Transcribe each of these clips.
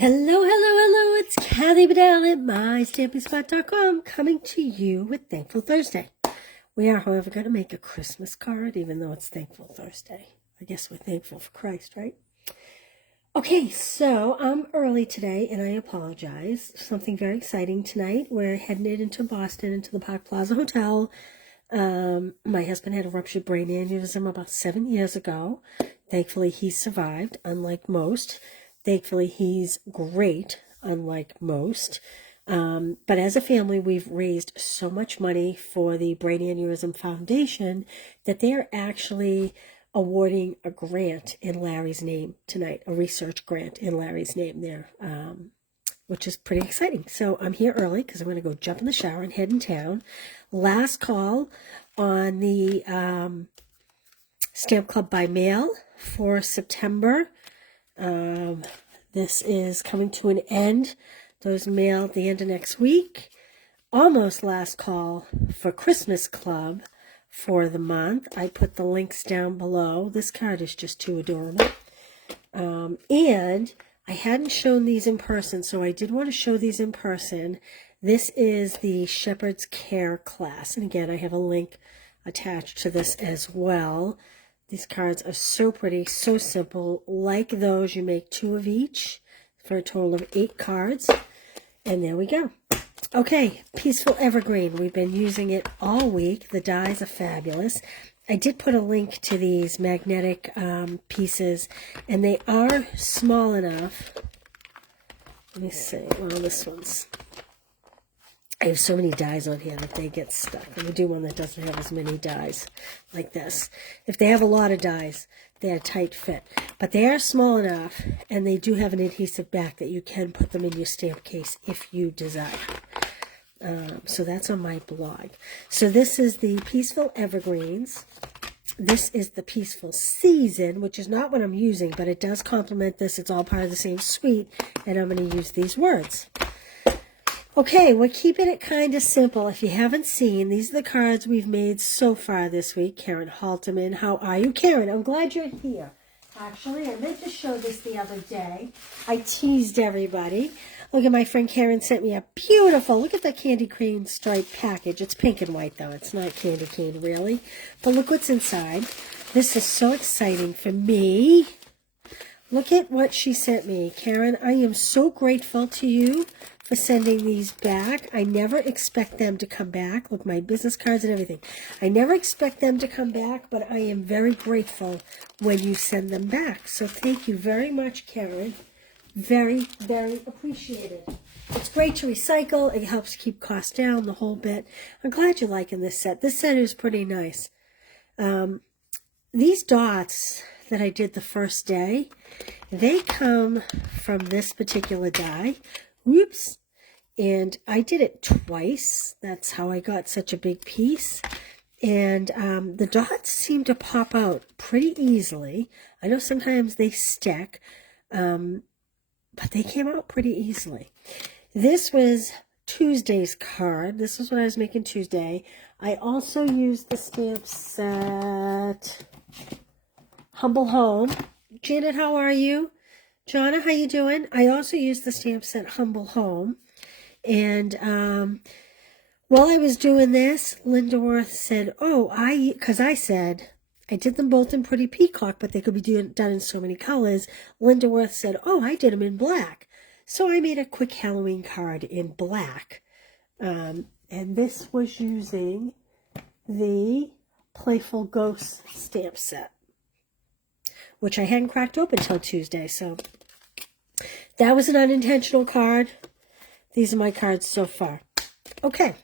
Hello, hello, hello, it's Kathy Bedell at mystampingspot.com coming to you with Thankful Thursday. We are, however, going to make a Christmas card, even though it's Thankful Thursday. I guess we're thankful for Christ, right? Okay, so I'm early today, and I apologize. Something very exciting tonight. We're heading into Boston, into the Park Plaza Hotel. My husband had a ruptured brain aneurysm about 7 years ago. Thankfully, he survived, unlike most. Thankfully, he's great, unlike most. But as a family, we've raised so much money for the Brain Aneurysm Foundation that they're actually awarding a grant in Larry's name tonight, a research grant in Larry's name there, which is pretty exciting. So I'm here early because I'm going to go jump in the shower and head in town. Last call on the Stamp Club by mail for September. This is coming to an end. Those mail at the end of next week. Almost last call for Christmas Club for the month. I put the links down below. This card is just too adorable. And I hadn't shown these in person, so I did want to show these in person. This is the Shepherd's Care class. And again, I have a link attached to this as well. These cards are so pretty, so simple. Like those, you make 2 of each for a total of 8 cards. And there we go. Okay, Peaceful Evergreen. We've been using it all week. The dies are fabulous. I did put a link to these magnetic pieces, and they are small enough. Let me see. Well, this one's... I have so many dies on here that they get stuck. I'm going to do one that doesn't have as many dies, like this. If they have a lot of dies, they're a tight fit. But they are small enough, and they do have an adhesive back that you can put them in your stamp case if you desire. So that's on my blog. So this is the Peaceful Evergreens. This is the Peaceful Season, which is not what I'm using, but it does complement this. It's all part of the same suite, and I'm going to use these words. Okay, we're keeping it kind of simple. If you haven't seen, these are the cards we've made so far this week. Karen Halterman, how are you? Karen, I'm glad you're here. Actually, I meant to show this the other day. I teased everybody. Look at my friend Karen sent me a beautiful, look at the candy cane striped package. It's pink and white, though. It's not candy cane, really. But look what's inside. This is so exciting for me. Look at what she sent me. Karen, I am so grateful to you for sending these back. I never expect them to come back. Look, my business cards and everything. I never expect them to come back, but I am very grateful when you send them back. So thank you very much, Karen. Very, very appreciated. It's great to recycle. It helps keep costs down the whole bit. I'm glad you're liking this set. This set is pretty nice. These dots that I did the first day, they come from this particular die. Whoops. And I did it twice. That's how I got such a big piece. And the dots seem to pop out pretty easily. I know sometimes they stick, but they came out pretty easily. This was Tuesday's card. This is what I was making Tuesday. I also used the stamp set Humble Home. Janet, how are you? Jonna, how you doing? I also used the stamp set Humble Home. And while I was doing this, Linda Worth said, because I said, I did them both in Pretty Peacock, but they could be done in so many colors. Linda Worth said, I did them in black. So I made a quick Halloween card in black. And this was using the Playful Ghosts stamp set, which I hadn't cracked open until Tuesday. So that was an unintentional card. These are my cards so far. Okay,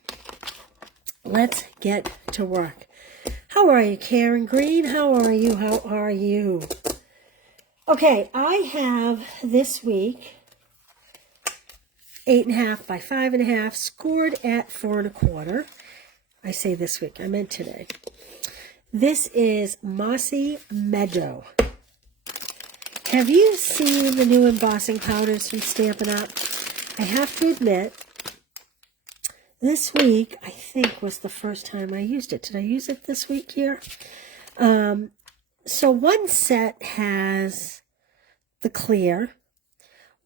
let's get to work. How are you, Karen Green? How are you? How are you? Okay, I have this week 8.5 by 5.5, scored at 4 1/4. I say this week, I meant today. This is Mossy Meadow. Have you seen the new embossing powders from Stampin' Up? I have to admit, this week, I think, was the first time I used it. Did I use it this week here? So one set has the clear.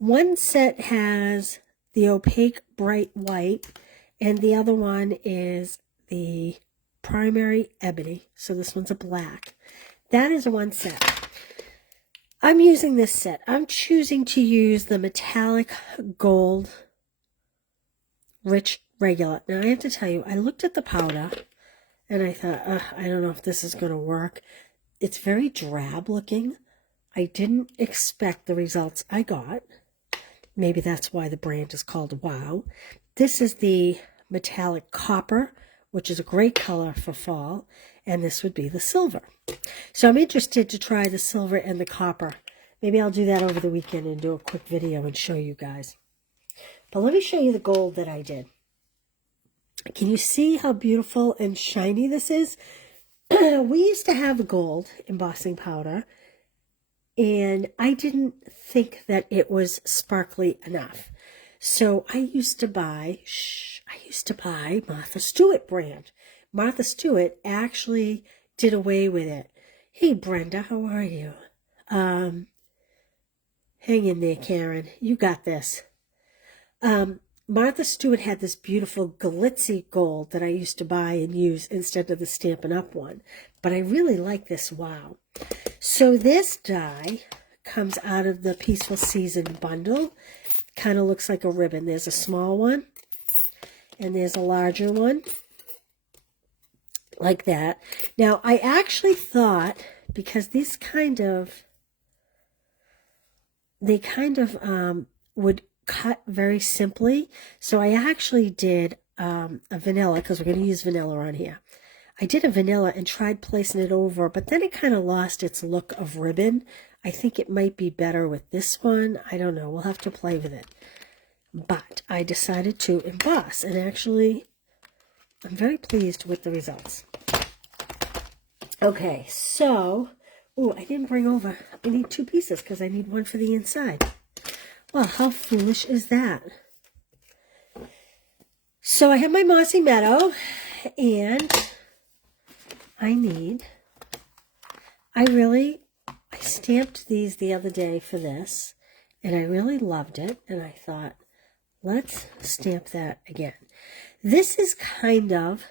One set has the opaque bright white, and the other one is the primary ebony. So this one's a black. That is one set. I'm using this set. I'm choosing to use the metallic gold rich regular. Now I have to tell you, I looked at the powder and I thought, I don't know if this is going to work. It's very drab looking. I didn't expect the results I got. Maybe that's why the brand is called Wow. This is the metallic copper, which is a great color for fall, and this would be the silver. So I'm interested to try the silver and the copper. Maybe I'll do that over the weekend and do a quick video and show you guys. But let me show you the gold that I did. Can you see how beautiful and shiny this is? We used to have gold embossing powder, and I didn't think that it was sparkly enough. So I used to buy Martha Stewart brand. Martha Stewart actually did away with it. Hey, Brenda, how are you? Hang in there, Karen. You got this. Martha Stewart had this beautiful glitzy gold that I used to buy and use instead of the Stampin' Up! One. But I really like this Wow. So this die comes out of the Peaceful Season bundle. Kind of looks like a ribbon. There's a small one and there's a larger one like that. Now I actually thought, because these they kind of would cut very simply, so I actually did a vanilla, because we're going to use vanilla on here. I did a vanilla and tried placing it over, but then it kind of lost its look of ribbon. I think it might be better with this one. I don't know. We'll have to play with it. But I decided to emboss, and actually I'm very pleased with the results. Okay, so, I didn't bring over. I need 2 pieces because I need one for the inside. Well, how foolish is that? So I have my Mossy Meadow, and I stamped these the other day for this, and I really loved it, and I thought, let's stamp that again. This is kind of,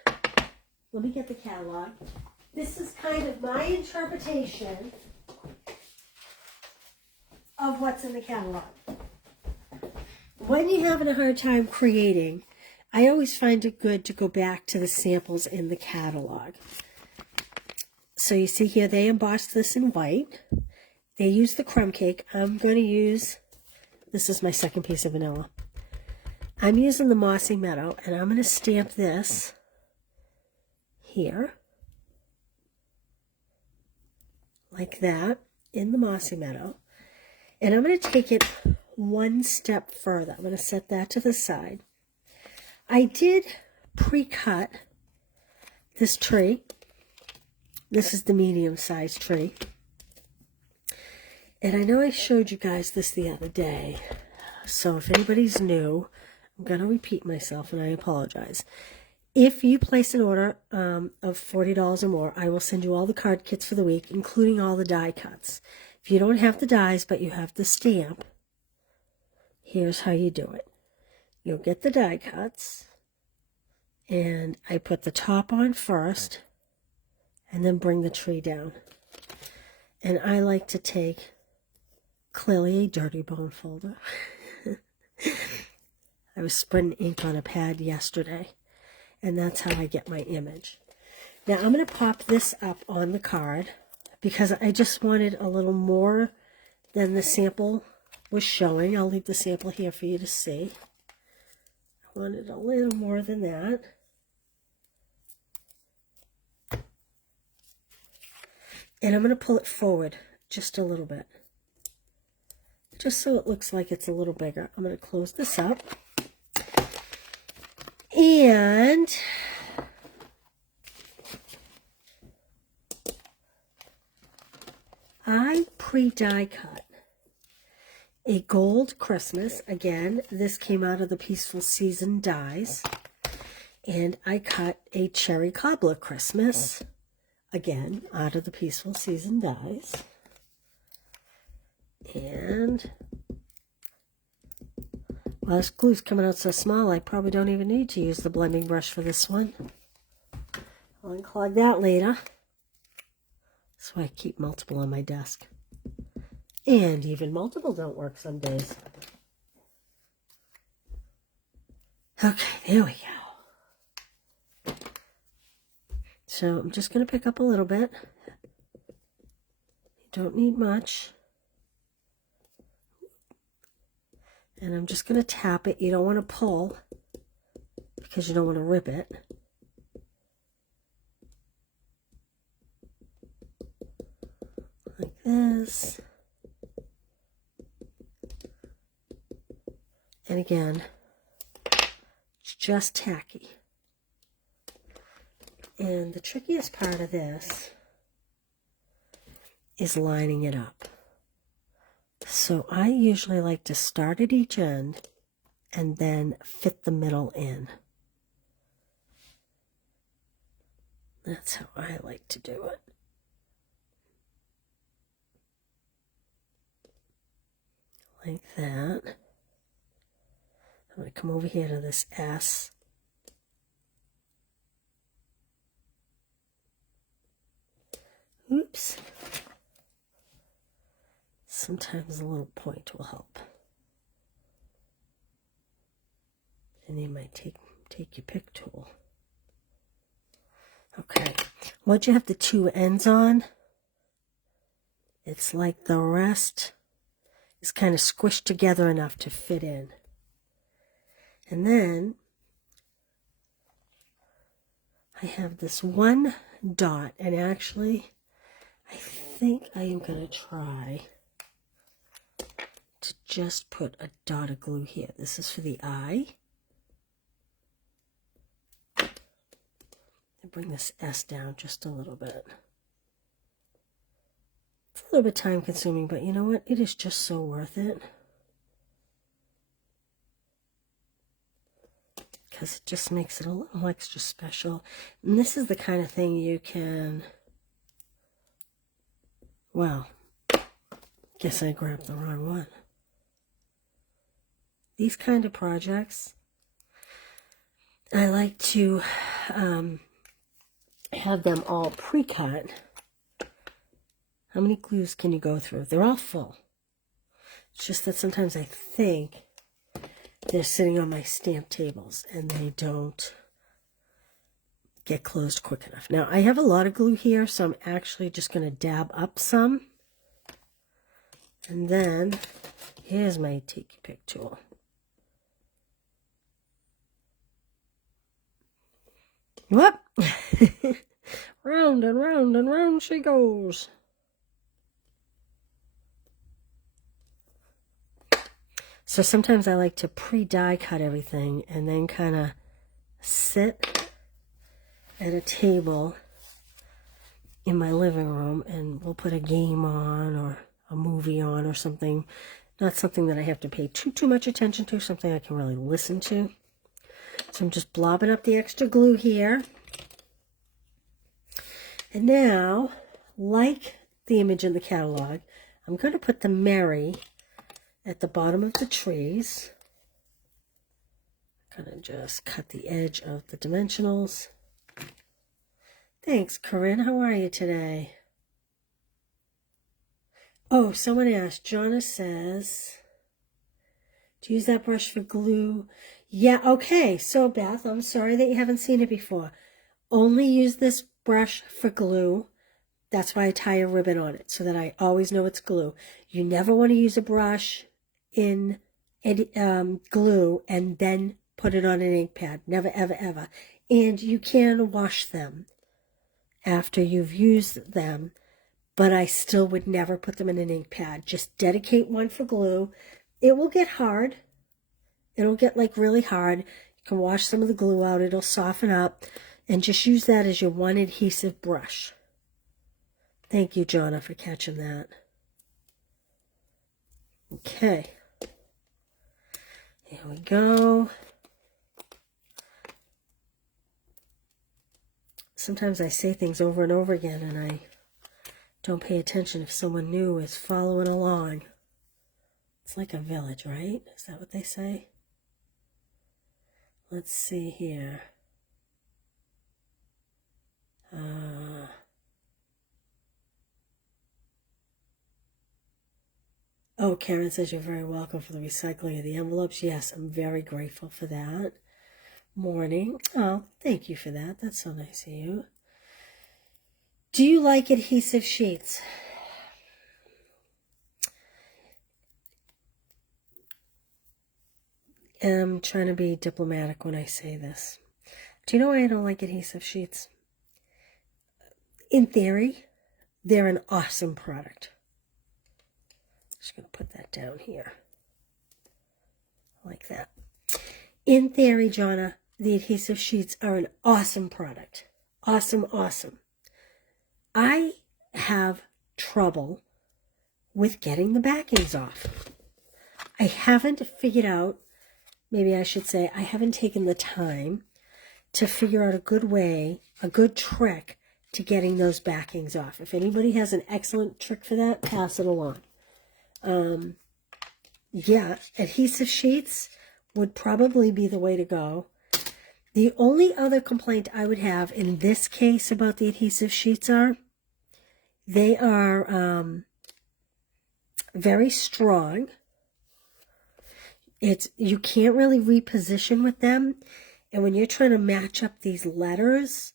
let me get the catalog. This is kind of my interpretation of what's in the catalog. When you're having a hard time creating, I always find it good to go back to the samples in the catalog. So you see here, they embossed this in white. They used the crumb cake. I'm going to use, this is my second piece of vanilla. I'm using the Mossy Meadow, and I'm going to stamp this here, like that, in the Mossy Meadow. And I'm going to take it one step further. I'm going to set that to the side. I did pre-cut this tree. This is the medium-sized tree. And I know I showed you guys this the other day. So if anybody's new, I'm going to repeat myself, and I apologize. If you place an order of $40 or more, I will send you all the card kits for the week, including all the die cuts. If you don't have the dies, but you have the stamp, here's how you do it. You'll get the die cuts, and I put the top on first, and then bring the tree down. And I like to take clearly a dirty bone folder. I was spreading ink on a pad yesterday, and that's how I get my image. Now I'm going to pop this up on the card because I just wanted a little more than the sample was showing. I'll leave the sample here for you to see. I wanted a little more than that. And I'm going to pull it forward just a little bit, just so it looks like it's a little bigger. I'm going to close this up. And I pre-die cut a gold Christmas. Again, this came out of the Peaceful Season dies. And I cut a cherry cobbler Christmas, again, out of the Peaceful Season dies. And Well, this glue's coming out so small, I probably don't even need to use the blending brush for this one. I'll unclog that later. That's why I keep multiple on my desk. And even multiple don't work some days. Okay, there we go. So I'm just going to pick up a little bit. You don't need much. And I'm just going to tap it. You don't want to pull because you don't want to rip it. Like this. And again, it's just tacky. And the trickiest part of this is lining it up. So I usually like to start at each end and then fit the middle in. That's how I like to do it. Like that. I'm going to come over here to this S. Oops. Sometimes a little point will help. And you might take your pick tool. Okay. Once you have the two ends on, it's like the rest is kind of squished together enough to fit in. And then I have this one dot, and actually I think I am going to try to just put a dot of glue here. This is for the eye. And bring this S down just a little bit. It's a little bit time consuming, but you know what? It is just so worth it. Because it just makes it a little extra special. And this is the kind of thing you can, well, guess I grabbed the wrong one. These kind of projects, I like to have them all pre-cut. How many glues can you go through? They're all full. It's just that sometimes I think they're sitting on my stamp tables and they don't get closed quick enough. Now, I have a lot of glue here, so I'm actually just going to dab up some. And then, here's my take your pick tool. Whoop! Round and round and round she goes. So sometimes I like to pre-die cut everything and then kind of sit at a table in my living room and we'll put a game on or a movie on or something. Not something that I have to pay too much attention to, something I can really listen to. So I'm just blobbing up the extra glue here. And now, like the image in the catalog, I'm going to put the Mary at the bottom of the trees. I'm going to just cut the edge of the dimensionals. Thanks, Corinne. How are you today? Oh, someone asked. Jonna says, do you use that brush for glue? Yeah, okay. So, Beth, I'm sorry that you haven't seen it before. Only use this brush for glue. That's why I tie a ribbon on it, so that I always know it's glue. You never want to use a brush in glue and then put it on an ink pad. Never, ever, ever. And you can wash them after you've used them, but I still would never put them in an ink pad. Just dedicate one for glue. It will get hard. It'll get like really hard. You can wash some of the glue out. It'll soften up. And just use that as your one adhesive brush. Thank you, Jonna, for catching that. Okay. Here we go. Sometimes I say things over and over again and I don't pay attention if someone new is following along. It's like a village, right? Is that what they say? Let's see here. Oh, Karen says you're very welcome for the recycling of the envelopes. Yes, I'm very grateful for that. Morning. Oh, thank you for that. That's so nice of you. Do you like adhesive sheets? I'm trying to be diplomatic when I say this. Do you know why I don't like adhesive sheets? In theory, they're an awesome product. Just going to put that down here. Like that. In theory, Jonna, the adhesive sheets are an awesome product. Awesome, awesome. I have trouble with getting the backings off. I haven't figured out, maybe I should say, I haven't taken the time to figure out a good way, a good trick to getting those backings off. If anybody has an excellent trick for that, pass it along. Yeah, adhesive sheets would probably be the way to go. The only other complaint I would have in this case about the adhesive sheets are, they are very strong. You can't really reposition with them. And when you're trying to match up these letters,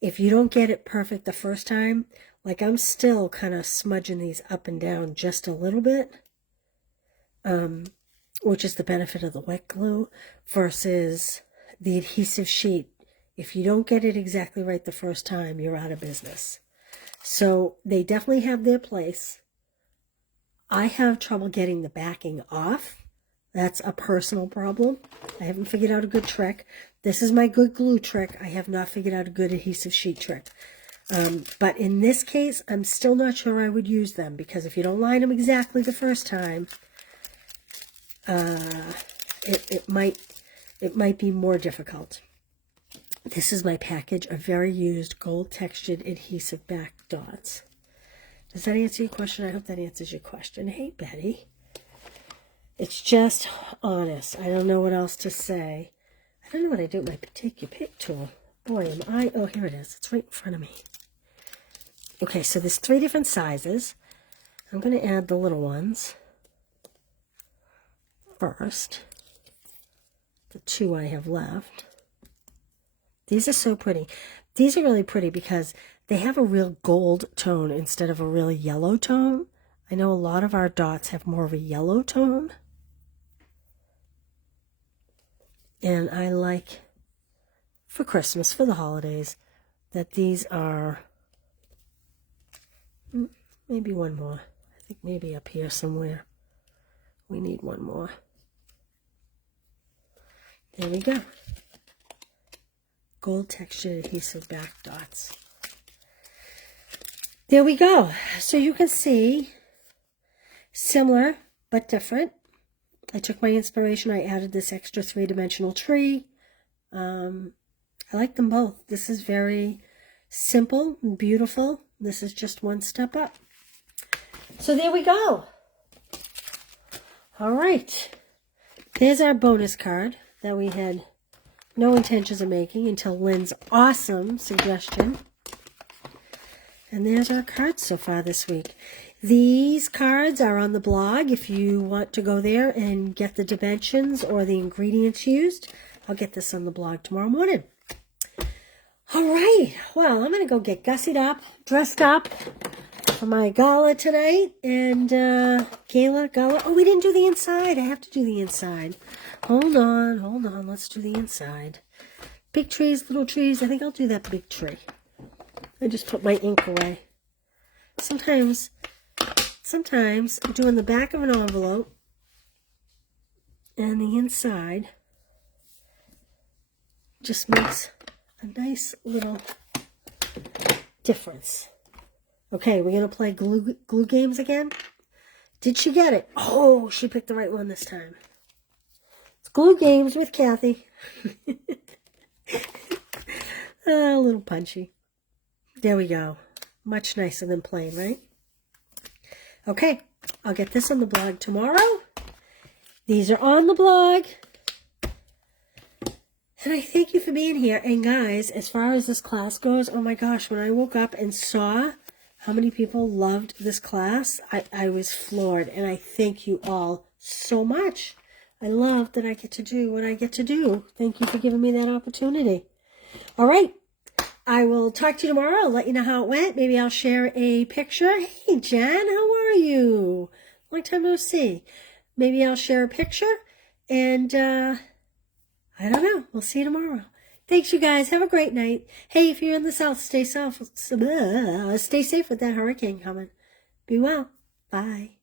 if you don't get it perfect the first time, like I'm still kind of smudging these up and down just a little bit, which is the benefit of the wet glue versus the adhesive sheet. If you don't get it exactly right the first time, you're out of business. So they definitely have their place. I have trouble getting the backing off. That's a personal problem. I haven't figured out a good trick. This is my good glue trick. I have not figured out a good adhesive sheet trick. But in this case, I'm still not sure I would use them, because if you don't line them exactly the first time, it might be more difficult. This is my package of very used gold textured adhesive back dots. Does that answer your question? I hope that answers your question. Hey, Betty. It's just honest. I don't know what else to say. I don't know what I do with my take your pick tool. Boy, am I... Oh, here it is. It's right in front of me. Okay, so there's 3 different sizes. I'm going to add the little ones first. The 2 I have left. These are so pretty. These are really pretty because they have a real gold tone instead of a really yellow tone. I know a lot of our dots have more of a yellow tone. And I like, for Christmas, for the holidays, that these are, maybe one more. I think maybe up here somewhere. We need one more. There we go. Gold textured adhesive back dots. There we go. So you can see, similar but different. I took my inspiration. I added this extra 3-dimensional tree. I like them both. This is very simple and beautiful. This is just one step up. So there we go. All right. There's our bonus card that we had no intentions of making until Lynn's awesome suggestion. And there's our cards so far this week. These cards are on the blog if you want to go there and get the dimensions or the ingredients used. I'll get this on the blog tomorrow morning. All right. Well, I'm going to go get gussied up, dressed up for my gala tonight. And gala. Oh, we didn't do the inside. I have to do the inside. Hold on. Let's do the inside. Big trees, little trees. I think I'll do that big tree. I just put my ink away. Sometimes doing the back of an envelope and the inside just makes a nice little difference. Okay, we're going to play glue games again. Did she get it? Oh, she picked the right one this time. It's glue games with Kathy. A little punchy. There we go. Much nicer than plain, right? Okay, I'll get this on the blog tomorrow. These are on the blog. And I thank you for being here. And guys, as far as this class goes, oh my gosh, when I woke up and saw how many people loved this class, I was floored. And I thank you all so much. I love that I get to do what I get to do. Thank you for giving me that opportunity. All right. I will talk to you tomorrow. I'll let you know how it went. Maybe I'll share a picture. Hey, Jen, how are you? Long time no see. Maybe I'll share a picture. And I don't know. We'll see you tomorrow. Thanks, you guys. Have a great night. Hey, if you're in the South, stay safe with that hurricane coming. Be well. Bye.